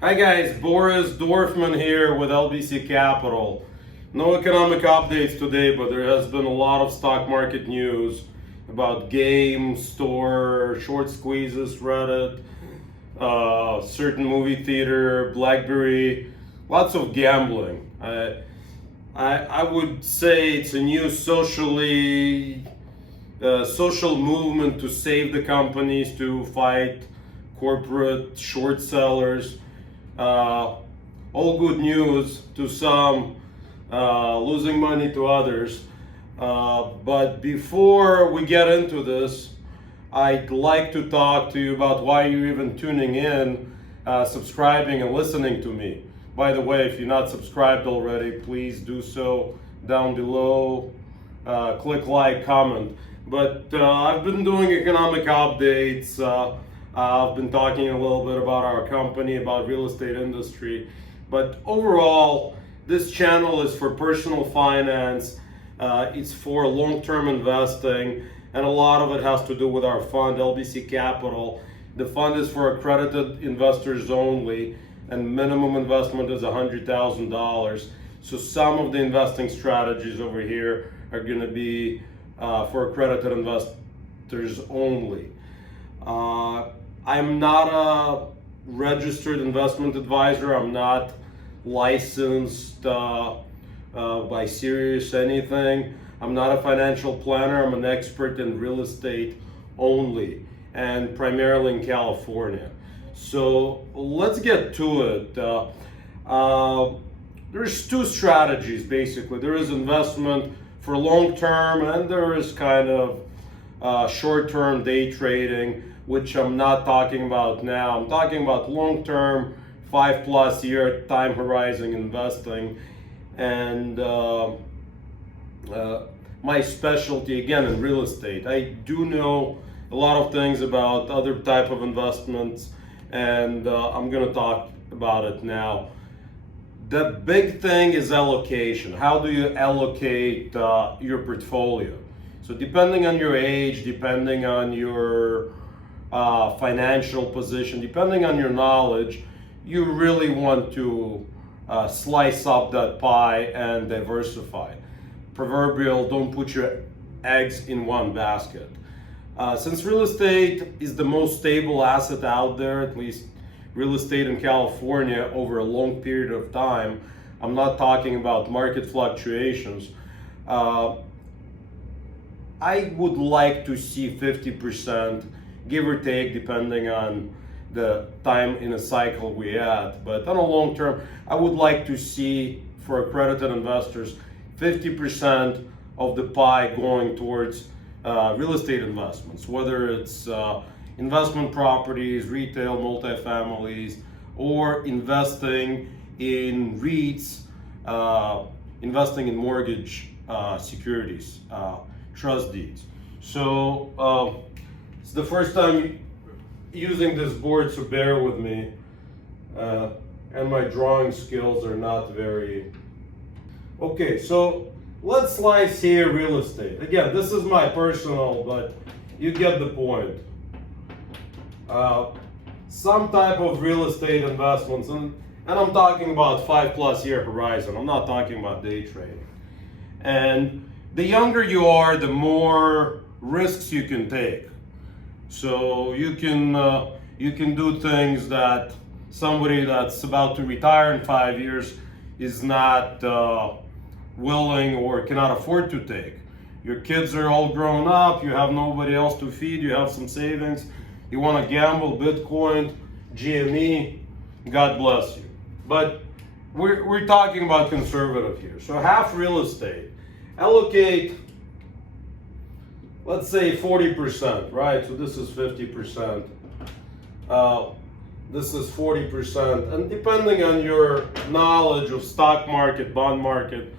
Hi guys, Boris Dorfman here with LBC Capital. No economic updates today, but there has been a lot of stock market news about game, store, short squeezes, Reddit, certain movie theater, BlackBerry, lots of gambling. I would say it's a new social movement to save the companies, to fight corporate short sellers. All good news to some, losing money to others. But before we get into this, I'd like to talk to you about why you're even tuning in, subscribing and listening to me. By the way, if you're not subscribed already, please do so down below. Click like, comment. But I've been doing economic updates. I've been talking a little bit about our company, about real estate industry. But overall, this channel is for personal finance. It's for long-term investing, and a lot of it has to do with our fund, LBC Capital. The fund is for accredited investors only, and minimum investment is $100,000. So some of the investing strategies over here are going to be for accredited investors only. I'm not a registered investment advisor. I'm not licensed by Sirius anything. I'm not a financial planner. I'm an expert in real estate only, and primarily in California. So let's get to it. There's two strategies basically. There is investment for long term, and there is kind of short term day trading, which I'm not talking about now. I'm talking about long term, 5+ year time horizon investing. And my specialty again in real estate. I do know a lot of things about other type of investments, and I'm gonna talk about it now. The big thing is allocation. How do you allocate your portfolio? So depending on your age, depending on your financial position, depending on your knowledge, you really want to slice up that pie and diversify. Proverbial, don't put your eggs in one basket. Since real estate is the most stable asset out there, at least real estate in California over a long period of time, I'm not talking about market fluctuations. I would like to see 50%, give or take, depending on the time in a cycle we're at. But on a long term, I would like to see, for accredited investors, 50% of the pie going towards real estate investments, whether it's investment properties, retail, multifamilies, or investing in REITs, investing in mortgage securities, trust deeds. So it's the first time using this board, so bear with me. And my drawing skills are not very... Okay, so let's slice here real estate. Again, this is my personal, but you get the point. Some type of real estate investments, and I'm talking about 5+ year horizon. I'm not talking about day trading. And the younger you are, the more risks you can take. So you can do things that somebody that's about to retire in 5 years is not willing or cannot afford to take. Your kids are all grown up, you have nobody else to feed, you have some savings, you want to gamble, Bitcoin, GME, God bless you. But we're talking about conservative here. So half real estate. Allocate, let's say 40%, right? So this is 50%. This is 40%. And depending on your knowledge of stock market, bond market,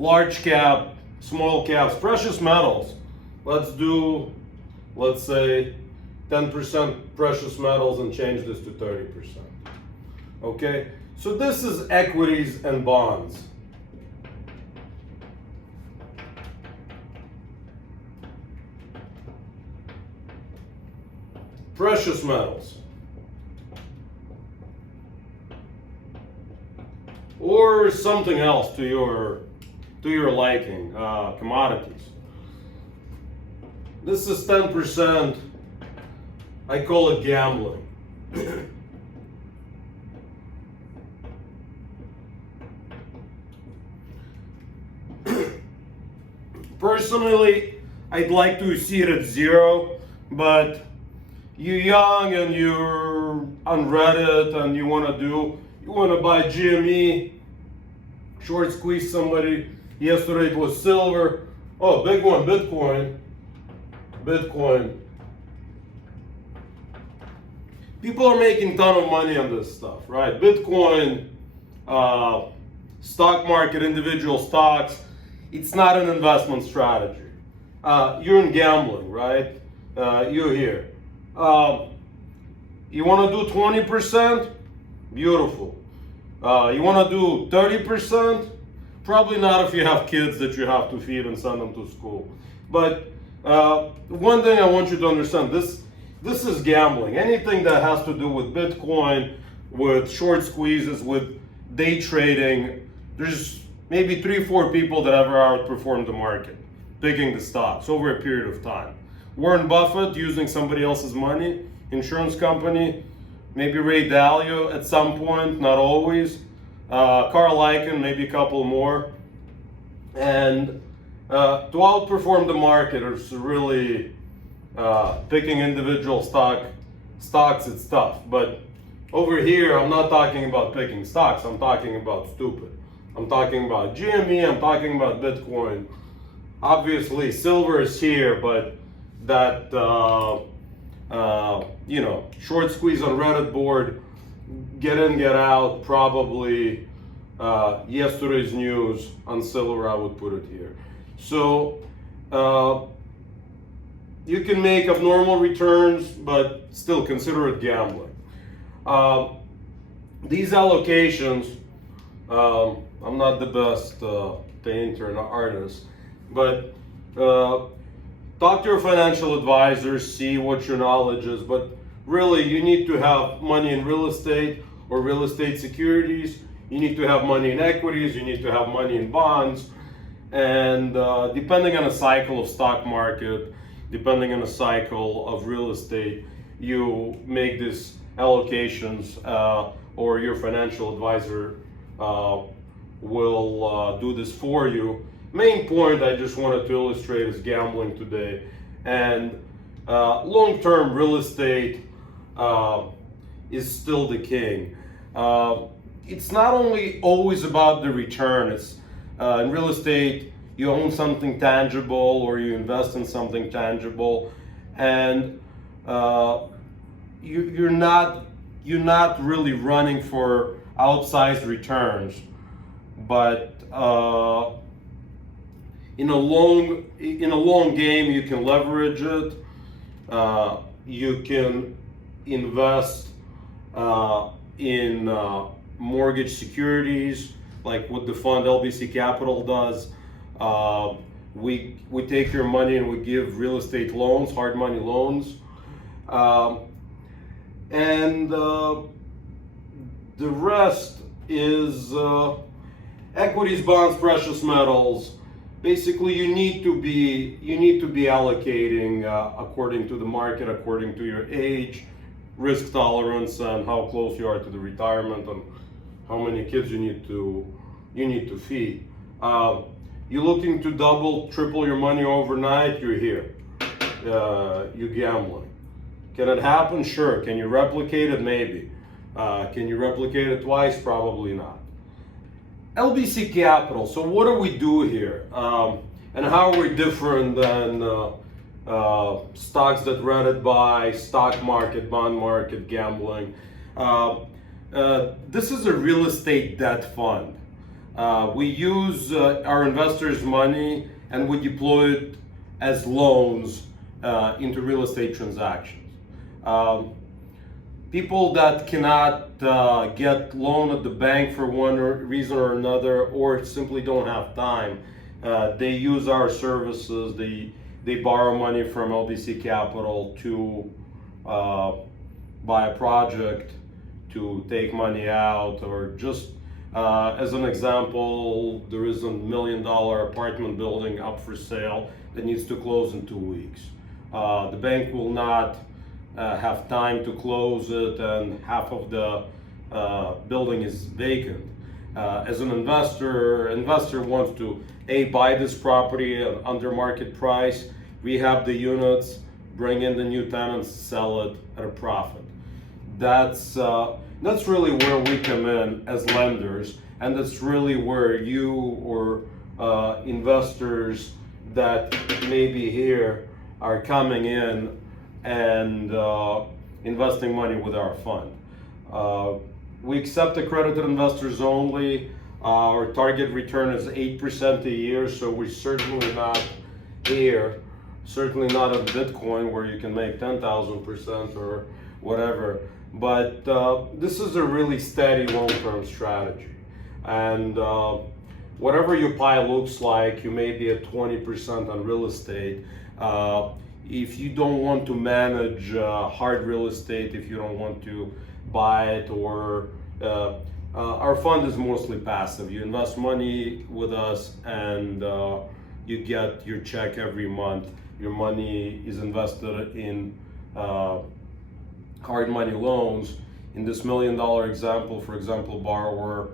large cap, small caps, precious metals, let's say 10% precious metals and change this to 30%. Okay? So this is equities and bonds. Precious metals. or something else to your liking, commodities. This is 10%. I call it gambling. Personally, I'd like to see it at 0, but you're young and you're on Reddit and you want to buy GME, short squeeze somebody. Yesterday it was silver. Oh, big one, Bitcoin. People are making a ton of money on this stuff, right? Bitcoin, stock market, individual stocks. It's not an investment strategy. You're in gambling, right? You're here. You want to do 20%? Beautiful. You want to do 30%? Probably not if you have kids that you have to feed and send them to school. But one thing I want you to understand, this is gambling. Anything that has to do with Bitcoin, with short squeezes, with day trading, there's maybe 3-4 people that ever outperformed the market, picking the stocks over a period of time. Warren Buffett using somebody else's money, insurance company, maybe Ray Dalio at some point, not always. Carl Icahn, maybe a couple more. And to outperform the market is really picking individual stocks, it's tough. But over here, I'm not talking about picking stocks, I'm talking about stupid. I'm talking about GME, I'm talking about Bitcoin. Obviously, silver is here, but that, short squeeze on Reddit board, get in, get out, probably yesterday's news on silver, I would put it here. So, you can make abnormal returns, but still consider it gambling. These allocations, I'm not the best painter and artist, but talk to your financial advisor, see what your knowledge is, but really you need to have money in real estate or real estate securities, you need to have money in equities, you need to have money in bonds, and depending on a cycle of stock market, depending on a cycle of real estate, you make these allocations or your financial advisor will do this for you. Main point I just wanted to illustrate is gambling today, and long-term real estate is still the king. It's not only always about the return. It's in real estate you own something tangible or you invest in something tangible, and you're not really running for outsized returns, but in a long game you can leverage it. You can invest in mortgage securities, like what the fund LBC Capital does. We take your money and we give real estate loans, hard money loans, and the rest is equities, bonds, precious metals. Basically, you need to be allocating according to the market, according to your age, risk tolerance, and how close you are to the retirement, and how many kids you need to feed. You're looking to double, triple your money overnight, you're here. You're gambling. Can it happen? Sure. Can you replicate it? Maybe. Can you replicate it twice? Probably not. LBC Capital. So what do we do here? And how are we different than stocks that Reddit buy, stock market, bond market, gambling? This is a real estate debt fund. We use our investors' money and we deploy it as loans into real estate transactions. People that cannot get loan at the bank for one reason or another, or simply don't have time, they use our services. They borrow money from LBC Capital to buy a project, to take money out, or just As an example, there is $1 million apartment building up for sale that needs to close in 2 weeks. The bank will not have time to close it, and half of the building is vacant. As an investor wants to buy this property at under market price, rehab the units, bring in the new tenants, sell it at a profit. That's really where we come in as lenders, and that's really where you or investors that may be here are coming in and investing money with our fund. We accept accredited investors only. Our target return is 8% a year, so we're certainly not here, certainly not a Bitcoin where you can make 10,000% or whatever. But this is a really steady long-term strategy. And whatever your pie looks like, you may be at 20% on real estate. If you don't want to manage hard real estate, if you don't want to buy it, or our fund is mostly passive. You invest money with us and you get your check every month. Your money is invested in hard money loans. In this $1 million example, for example, borrower,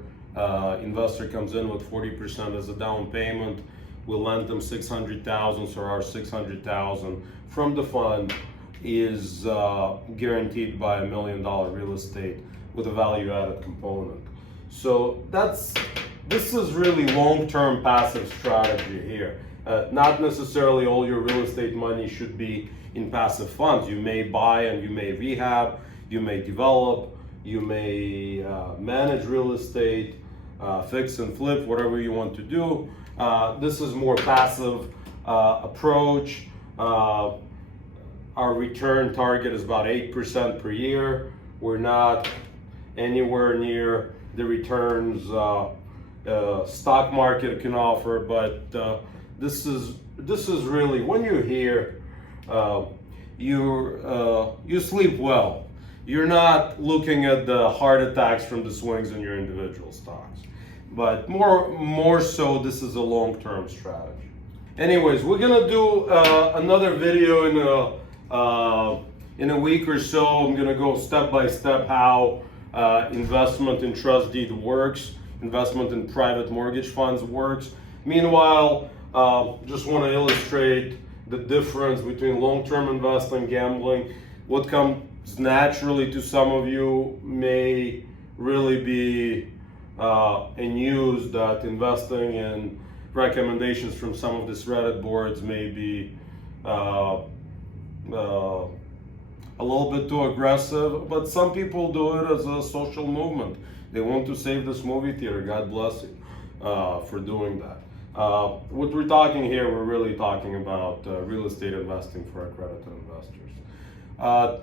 investor comes in with 40% as a down payment. We'll lend them $600,000, so our $600,000 from the fund is guaranteed by $1 million real estate with a value-added component. So this is really long-term passive strategy here. Not necessarily all your real estate money should be in passive funds. You may buy and you may rehab, you may develop, you may manage real estate, fix and flip, whatever you want to do. This is more passive approach. Our return target is about 8% per year. We're not anywhere near the returns stock market can offer, but this is really, when you're here, you sleep well. You're not looking at the heart attacks from the swings in your individual stocks, but more so, this is a long-term strategy. Anyways, we're gonna do another video in a week or so. I'm gonna go step by step how investment in trust deed works, investment in private mortgage funds works. Meanwhile, just want to illustrate the difference between long-term investing, gambling. What comes naturally to some of you may really be a news that investing in recommendations from some of these Reddit boards may be a little bit too aggressive, but some people do it as a social movement. They want to save this movie theater. God bless you for doing that. What we're talking here, we're really talking about real estate investing for accredited investors.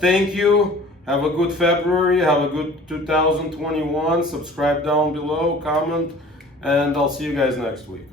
Thank you. Have a good February. Have a good 2021. Subscribe down below, comment, and I'll see you guys next week.